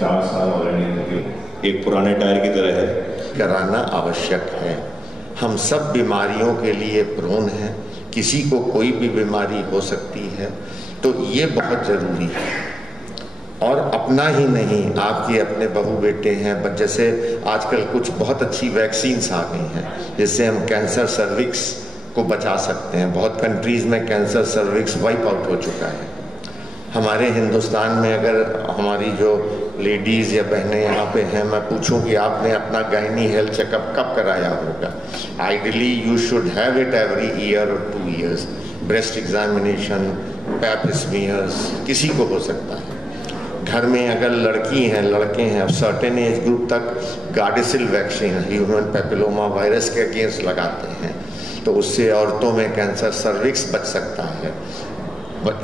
4 साल ऑलरेडी एक पुराने टायर की तरह है। कराना आवश्यक है। हम सब बीमारियों के लिए प्रोन हैं, किसी को कोई भी बीमारी हो सकती है, तो ये बहुत ज़रूरी है। और अपना ही नहीं, आपके अपने बहू बेटे हैं, जैसे आजकल कुछ बहुत अच्छी वैक्सीन्स आ गई हैं जिससे हम कैंसर सर्विक्स को बचा सकते हैं। बहुत कंट्रीज़ में कैंसर सर्विक्स वाइप आउट हो चुका है। हमारे हिंदुस्तान में अगर हमारी जो लेडीज़ या बहनें यहाँ पे हैं, मैं पूछूं कि आपने अपना गायनी हेल्थ चेकअप कब कराया होगा? Ideally you should have it every year और 2 years। Breast examination, pap smears, किसी को हो सकता है। घर में अगर लड़की हैं, लड़के हैं, अब सर्टेन एज ग्रुप तक गार्डेसिल वैक्सीन ह्यूमन पेपिलोमा वायरस के अगेंस्ट लगाते हैं, तो उससे औरतों में कैंसर सर्विक्स बच सकता है।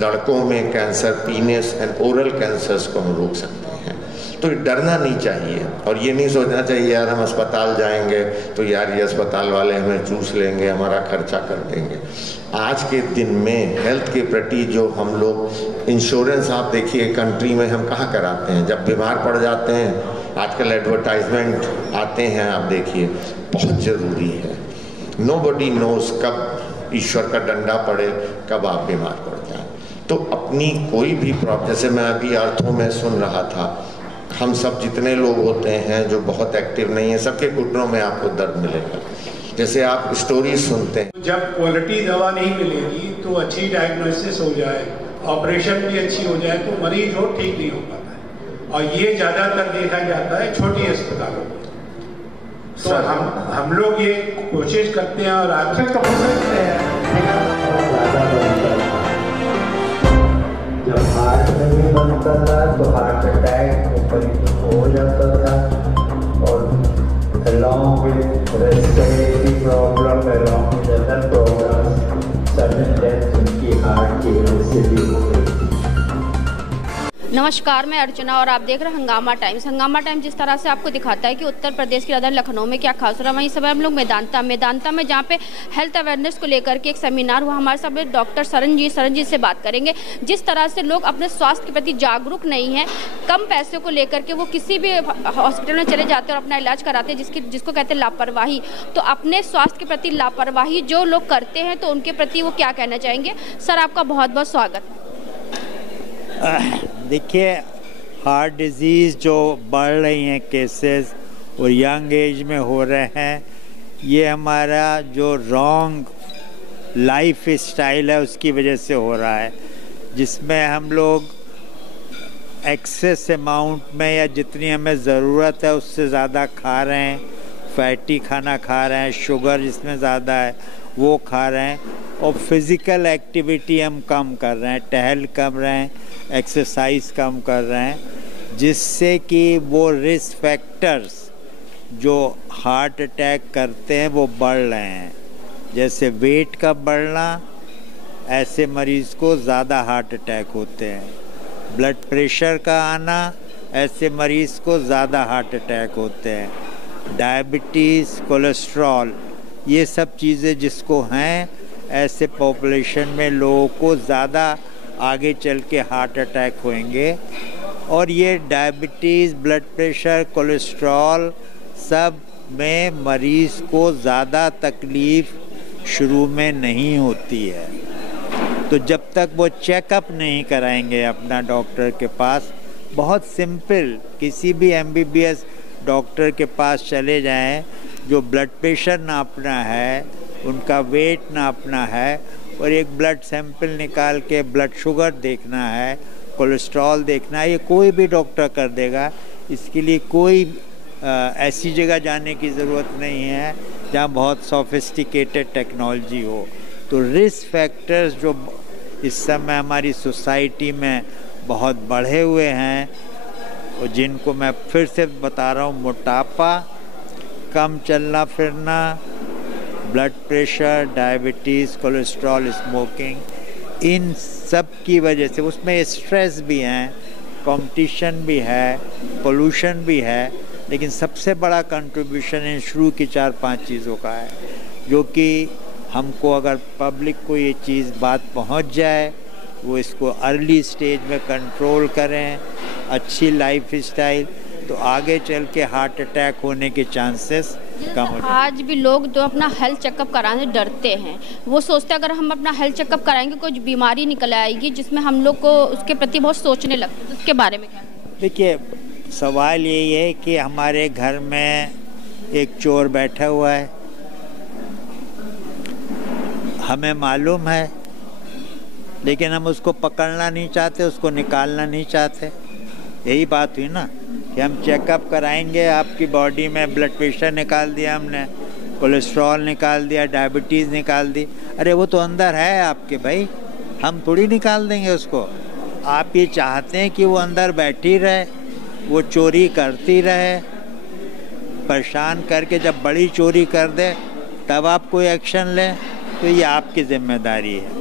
लड़कों में कैंसर पीनेस एंड ओरल कैंसर्स को हम रोक सकते हैं। तो डरना नहीं चाहिए और ये नहीं सोचना चाहिए यार हम अस्पताल जाएंगे तो यार ये अस्पताल वाले हमें चूस लेंगे, हमारा खर्चा कर देंगे। आज के दिन में हेल्थ के प्रति जो हम लोग इंश्योरेंस, आप देखिए कंट्री में हम कहाँ कराते हैं, जब बीमार पड़ जाते हैं आजकल एडवर्टाइजमेंट आते हैं, आप देखिए बहुत ज़रूरी है। नोबडी नोज कब ईश्वर का डंडा पड़े, कब आप बीमार पड़ जाए। तो अपनी कोई भी प्रॉब्लम, जैसे मैं अभी अर्थों में सुन रहा था, हम सब जितने लोग होते हैं जो बहुत एक्टिव नहीं है, सबके घुटनों में आपको दर्द मिलेगा। जैसे आप स्टोरी सुनते हैं, जब क्वालिटी दवा नहीं मिलेगी तो अच्छी डायग्नोसिस हो जाए, ऑपरेशन भी अच्छी हो जाए तो मरीज हो ठीक नहीं हो पाता है। और ये ज़्यादातर देखा जाता है छोटी अस्पतालों में। तो हम लोग ये कोशिश करते हैं और आप जब हार्ट में भी बनता था तो हार्ट अटैक हो जाता था, और along with respiratory problem, along with other problems, sudden death उनकी हार्ट की वजह से भी हो गई। नमस्कार, मैं अर्चना और आप देख रहे हैं हंगामा टाइम्स। हंगामा टाइम्स जिस तरह से आपको दिखाता है कि उत्तर प्रदेश की राजधानी लखनऊ में क्या खास हो रहा है, वहीं समय हम लोग मेदांता में जहाँ पे हेल्थ अवेयरनेस को लेकर के एक सेमिनार हुआ। हमारे सामने डॉक्टर सरनजीत से बात करेंगे। जिस तरह से लोग अपने स्वास्थ्य के प्रति जागरूक नहीं है, कम पैसे को लेकर के वो किसी भी हॉस्पिटल में चले जाते हैं और अपना इलाज कराते हैं, जिसको कहते हैं लापरवाही। तो अपने स्वास्थ्य के प्रति लापरवाही जो लोग करते हैं तो उनके प्रति वो क्या कहना चाहेंगे? सर, आपका बहुत बहुत स्वागत। देखिए, हार्ट डिजीज़ जो बढ़ रही हैं केसेस और यंग एज में हो रहे हैं, ये हमारा जो रॉन्ग लाइफ स्टाइल है उसकी वजह से हो रहा है, जिसमें हम लोग एक्सेस अमाउंट में या जितनी हमें ज़रूरत है उससे ज़्यादा खा रहे हैं, फैटी खाना खा रहे हैं, शुगर जिसमें ज़्यादा है वो खा रहे हैं, और फिज़िकल एक्टिविटी हम कम कर रहे हैं, टहल कम रहे हैं, एक्सरसाइज कम कर रहे हैं, जिससे कि वो रिस्क फैक्टर्स जो हार्ट अटैक करते हैं वो बढ़ रहे हैं। जैसे वेट का बढ़ना, ऐसे मरीज़ को ज़्यादा हार्ट अटैक होते हैं। ब्लड प्रेशर का आना, ऐसे मरीज़ को ज़्यादा हार्ट अटैक होते हैं। डायबिटीज़, कोलेस्ट्रॉल, ये सब चीज़ें जिसको हैं, ऐसे पॉपुलेशन में लोगों को ज़्यादा आगे चल के हार्ट अटैक होंगे। और ये डायबिटीज़, ब्लड प्रेशर, कोलेस्ट्रॉल सब में मरीज़ को ज़्यादा तकलीफ़ शुरू में नहीं होती है। तो जब तक वो चेकअप नहीं कराएंगे अपना डॉक्टर के पास, बहुत सिंपल, किसी भी MBBS डॉक्टर के पास चले जाएं, जो ब्लड प्रेशर नापना है, उनका वेट नापना है और एक ब्लड सैंपल निकाल के ब्लड शुगर देखना है, कोलेस्ट्रॉल देखना है, ये कोई भी डॉक्टर कर देगा। इसके लिए कोई ऐसी जगह जाने की ज़रूरत नहीं है जहाँ बहुत सोफिस्टिकेटेड टेक्नोलॉजी हो। तो रिस्क फैक्टर्स जो इस समय हमारी सोसाइटी में बहुत बढ़े हुए हैं, और जिनको मैं फिर से बता रहा हूँ, मोटापा, कम चलना फिरना, blood pressure, diabetes, cholesterol, smoking, इन सब की वजह से, उसमें स्ट्रेस भी हैं, कंपटीशन भी है, पोल्यूशन भी है, लेकिन सबसे बड़ा कंट्रीब्यूशन इन शुरू की 4-5 चीज़ों का है, जो कि हमको, अगर पब्लिक को ये चीज़ बात पहुंच जाए वो इसको अर्ली स्टेज में कंट्रोल करें, अच्छी लाइफ स्टाइल, तो आगे चल के हार्ट अटैक होने के चांसेस कम हो जाए। आज भी लोग जो अपना हेल्थ चेकअप कराने डरते हैं, वो सोचते हैं अगर हम अपना हेल्थ चेकअप कराएंगे कोई बीमारी निकल आएगी जिसमें हम लोग को उसके प्रति बहुत सोचने लगते हैं। उसके बारे में क्या? देखिए, सवाल यही है कि हमारे घर में एक चोर बैठा हुआ है, हमें मालूम है, लेकिन हम उसको पकड़ना नहीं चाहते, उसको निकालना नहीं चाहते। यही बात हुई ना कि हम चेकअप कराएंगे, आपकी बॉडी में ब्लड प्रेशर निकाल दिया हमने, कोलेस्ट्रॉल निकाल दिया, डायबिटीज़ निकाल दी। अरे वो तो अंदर है आपके भाई, हम थोड़ी निकाल देंगे उसको। आप ये चाहते हैं कि वो अंदर बैठी रहे, वो चोरी करती रहे, परेशान करके जब बड़ी चोरी कर दे तब आप कोई एक्शन लें, तो ये आपकी जिम्मेदारी है।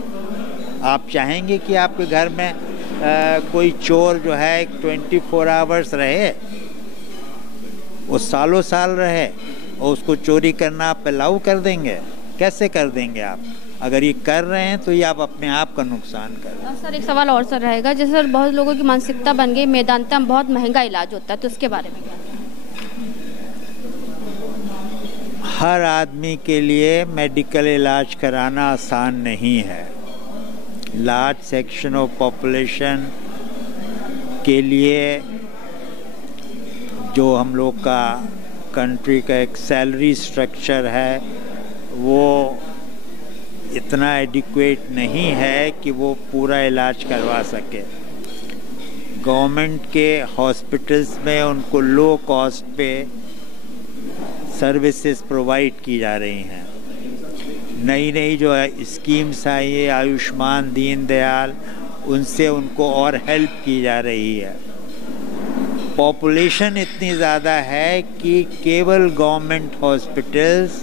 आप चाहेंगे कि आपके घर में कोई चोर जो है 24 आवर्स रहे, वो सालों साल रहे, और उसको चोरी करना आप अलाउ कर देंगे? कैसे कर देंगे आप? अगर ये कर रहे हैं तो ये आप अपने आप का नुकसान कर रहे हैं। सर एक सवाल और सर रहेगा, जैसे बहुत लोगों की मानसिकता बन गई मेदांता में बहुत महंगा इलाज होता है, तो उसके बारे में क्या? हर आदमी के लिए मेडिकल इलाज कराना आसान नहीं है। लार्ज सेक्शन ऑफ पॉपुलेशन के लिए जो हम लोग का कंट्री का एक सैलरी स्ट्रक्चर है वो इतना एडिक्वेट नहीं है कि वो पूरा इलाज करवा सके। गवर्नमेंट के हॉस्पिटल्स में उनको लो कॉस्ट पे सर्विसेज प्रोवाइड की जा रही हैं। नई नई जो स्कीम्स आई है, आयुष्मान, दीन दयाल, उनसे उनको और हेल्प की जा रही है। पॉपुलेशन इतनी ज़्यादा है कि केवल गवर्नमेंट हॉस्पिटल्स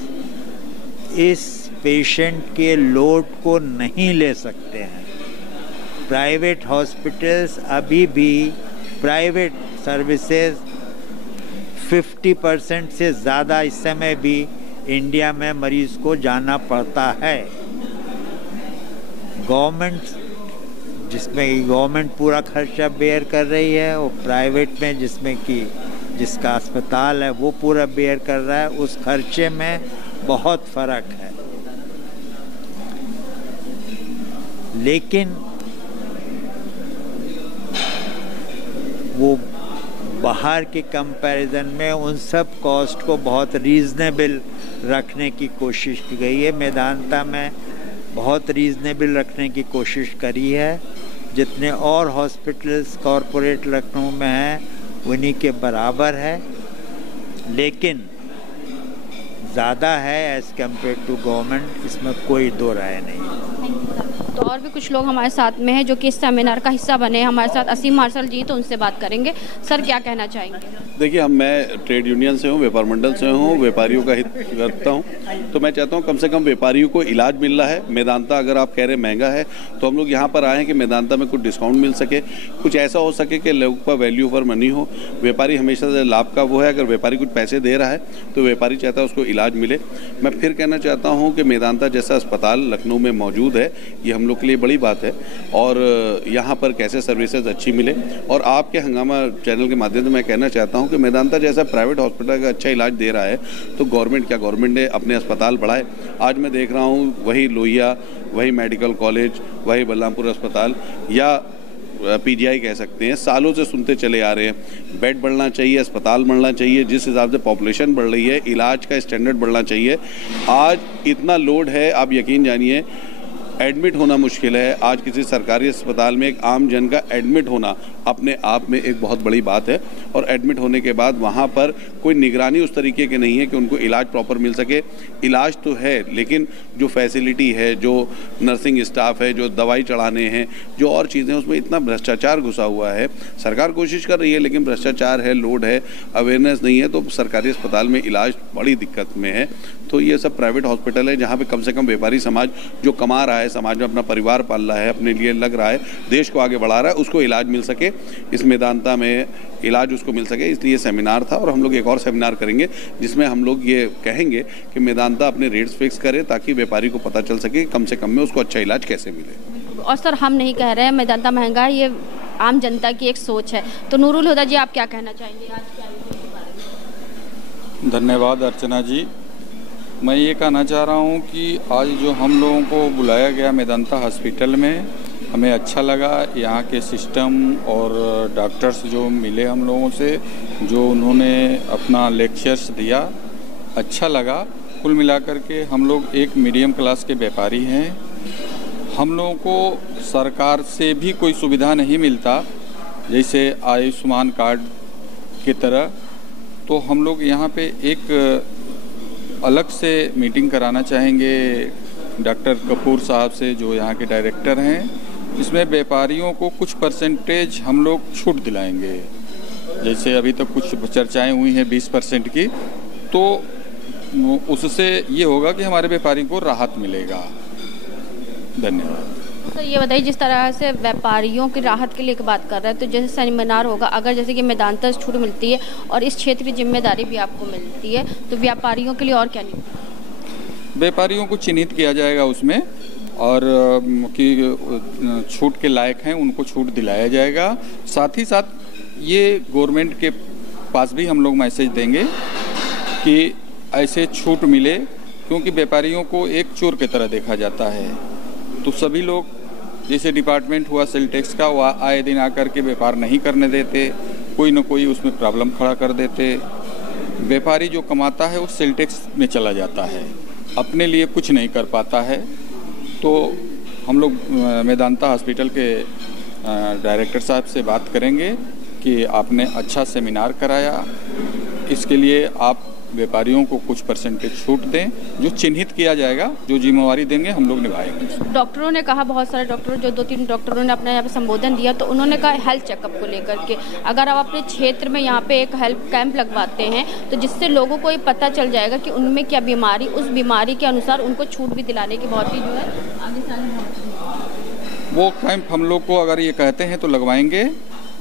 इस पेशेंट के लोड को नहीं ले सकते हैं। प्राइवेट हॉस्पिटल्स अभी भी प्राइवेट सर्विसेज 50% से ज़्यादा इस समय भी इंडिया में मरीज़ को जाना पड़ता है। गवर्नमेंट जिसमें गवर्नमेंट पूरा खर्चा बेयर कर रही है, और प्राइवेट में जिसमें कि जिसका अस्पताल है वो पूरा बेयर कर रहा है, उस खर्चे में बहुत फ़र्क है। लेकिन वो बाहर के कंपैरिजन में उन सब कॉस्ट को बहुत रीज़नेबल रखने की कोशिश की गई है। मेदांता में बहुत रीज़नेबल रखने की कोशिश करी है। जितने और हॉस्पिटल्स कॉरपोरेट लखनऊ में हैं उन्हीं के बराबर है, लेकिन ज़्यादा है एज़ कम्पेयर टू गवर्नमेंट, इसमें कोई दो राय नहीं। तो और भी कुछ लोग हमारे साथ में हैं जो कि इस सेमिनार का हिस्सा बने हैं हमारे साथ, असीम मार्शल जी, तो उनसे बात करेंगे। सर क्या कहना चाहेंगे? देखिए, मैं ट्रेड यूनियन से हूँ, व्यापार मंडल से हूँ, व्यापारियों का हित रखता हूँ, तो मैं चाहता हूँ कम से कम व्यापारियों को इलाज मिल रहा है। मेदांता अगर आप कह रहे महंगा है, तो हम लोग यहाँ पर आए हैं कि मेदांता में कुछ डिस्काउंट मिल सके, कुछ ऐसा हो सके कि लोगों का वैल्यू फॉर मनी हो। व्यापारी हमेशा से लाभ का वो है, अगर व्यापारी कुछ पैसे दे रहा है तो व्यापारी चाहता है उसको इलाज मिले। मैं फिर कहना चाहता हूँ कि मेदांता जैसा अस्पताल लखनऊ में मौजूद है, ये हम लोग के लिए बड़ी बात है, और यहाँ पर कैसे सर्विसेज अच्छी मिले। और आपके हंगामा चैनल के माध्यम से मैं कहना चाहता हूँ कि मेदांता जैसा प्राइवेट हॉस्पिटल का अच्छा इलाज दे रहा है, तो गवर्नमेंट ने अपने अस्पताल बढ़ाए। आज मैं देख रहा हूँ वही लोहिया, वही मेडिकल कॉलेज, वही बलरामपुर अस्पताल या पीजीआई कह सकते हैं, सालों से सुनते चले आ रहे हैं बेड बढ़ना चाहिए, अस्पताल बढ़ना चाहिए। जिस हिसाब से पॉपुलेशन बढ़ रही है, इलाज का स्टैंडर्ड बढ़ना चाहिए। आज इतना लोड है, आप यकीन जानिए एडमिट होना मुश्किल है। आज किसी सरकारी अस्पताल में एक आम जन का एडमिट होना अपने आप में एक बहुत बड़ी बात है, और एडमिट होने के बाद वहाँ पर कोई निगरानी उस तरीके की नहीं है कि उनको इलाज प्रॉपर मिल सके। इलाज तो है, लेकिन जो फैसिलिटी है, जो नर्सिंग स्टाफ है, जो दवाई चढ़ाने हैं, जो और चीज़ें, उसमें इतना भ्रष्टाचार घुसा हुआ है। सरकार कोशिश कर रही है, लेकिन भ्रष्टाचार है, लोड है, अवेयरनेस नहीं है, तो सरकारी अस्पताल में इलाज बड़ी दिक्कत में है। तो ये सब प्राइवेट हॉस्पिटल है जहाँ पे कम से कम व्यापारी समाज जो कमा रहा है, समाज में अपना परिवार पाल रहा है, अपने लिए लग रहा है, देश को आगे बढ़ा रहा है, उसको इलाज मिल सके, इस मेदांता में इलाज उसको मिल सके। इसलिए सेमिनार था, और हम लोग एक और सेमिनार करेंगे जिसमें हम लोग ये कहेंगे कि मेदांता अपने रेट्स फिक्स करे ताकि व्यापारी को पता चल सके कम से कम में उसको अच्छा इलाज कैसे मिले। और सर हम नहीं कह रहे हैं मेदांता महंगा है, ये आम जनता की एक सोच है। तो नूरुल हुदा जी आप क्या कहना चाहेंगे आज के आयोजन के बारे में? धन्यवाद अर्चना जी। मैं ये कहना चाह रहा हूँ कि आज जो हम लोगों को बुलाया गया मेदांता हॉस्पिटल में, हमें अच्छा लगा। यहाँ के सिस्टम और डॉक्टर्स जो मिले हम लोगों से, जो उन्होंने अपना लेक्चर्स दिया, अच्छा लगा। कुल मिलाकर के हम लोग एक मीडियम क्लास के व्यापारी हैं। हम लोगों को सरकार से भी कोई सुविधा नहीं मिलता, जैसे आयुष्मान कार्ड की तरह। तो हम लोग यहाँ पे एक अलग से मीटिंग कराना चाहेंगे डॉक्टर कपूर साहब से, जो यहाँ के डायरेक्टर हैं। इसमें व्यापारियों को कुछ परसेंटेज हम लोग छूट दिलाएंगे। जैसे अभी तक कुछ चर्चाएं हुई हैं 20% की, तो उससे ये होगा कि हमारे व्यापारी को राहत मिलेगा। धन्यवाद। तो ये बताइए, जिस तरह से व्यापारियों की राहत के लिए बात कर रहे हैं, तो जैसे सेमिनार होगा, अगर जैसे कि मेदांता से छूट मिलती है और इस क्षेत्र की जिम्मेदारी भी आपको मिलती है, तो व्यापारियों के लिए और क्या नहीं? व्यापारियों को चिन्हित किया जाएगा उसमें, और कि छूट के लायक हैं उनको छूट दिलाया जाएगा। साथ ही साथ ये गवर्नमेंट के पास भी हम लोग मैसेज देंगे कि ऐसे छूट मिले, क्योंकि व्यापारियों को एक चोर की तरह देखा जाता है। तो सभी लोग, जैसे डिपार्टमेंट हुआ सेल टैक्स का, वह आए दिन आकर के व्यापार नहीं करने देते, कोई न कोई उसमें प्रॉब्लम खड़ा कर देते। व्यापारी जो कमाता है वो सेल टैक्स में चला जाता है, अपने लिए कुछ नहीं कर पाता है। तो हम लोग मेदांता हॉस्पिटल के डायरेक्टर साहब से बात करेंगे कि आपने अच्छा सेमिनार कराया, इसके लिए आप व्यापारियों को कुछ परसेंटेज छूट दें, जो चिन्हित किया जाएगा, जो जिम्मेवारी देंगे हम लोग निभाएंगे। डॉक्टरों ने कहा, बहुत सारे डॉक्टरों, जो 2-3 डॉक्टरों ने अपना यहाँ पे संबोधन दिया, तो उन्होंने कहा हेल्थ चेकअप को लेकर के अगर आप अपने क्षेत्र में यहाँ पे एक हेल्थ कैंप लगवाते हैं, तो जिससे लोगों को ये पता चल जाएगा कि उनमें क्या बीमारी, उस बीमारी के अनुसार उनको छूट भी दिलाने की बहुत ही जो है आगे साल वो कैंप हम लोग को अगर ये कहते हैं तो लगवाएंगे,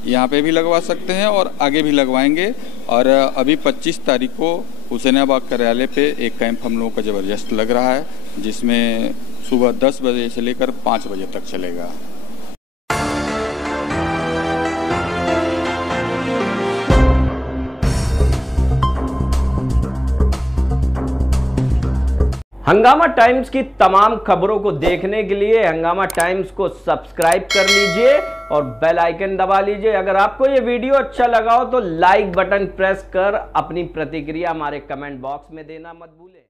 यहाँ पे भी लगवा सकते हैं और आगे भी लगवाएंगे। और अभी 25 तारीख को हुसैनाबाद कार्यालय पे एक कैंप हम लोगों का ज़बरदस्त लग रहा है, जिसमें सुबह 10 बजे से लेकर 5 बजे तक चलेगा। हंगामा टाइम्स की तमाम खबरों को देखने के लिए हंगामा टाइम्स को सब्सक्राइब कर लीजिए और बेल आइकन दबा लीजिए। अगर आपको ये वीडियो अच्छा लगा हो तो लाइक बटन प्रेस कर अपनी प्रतिक्रिया हमारे कमेंट बॉक्स में देना मत भूलें।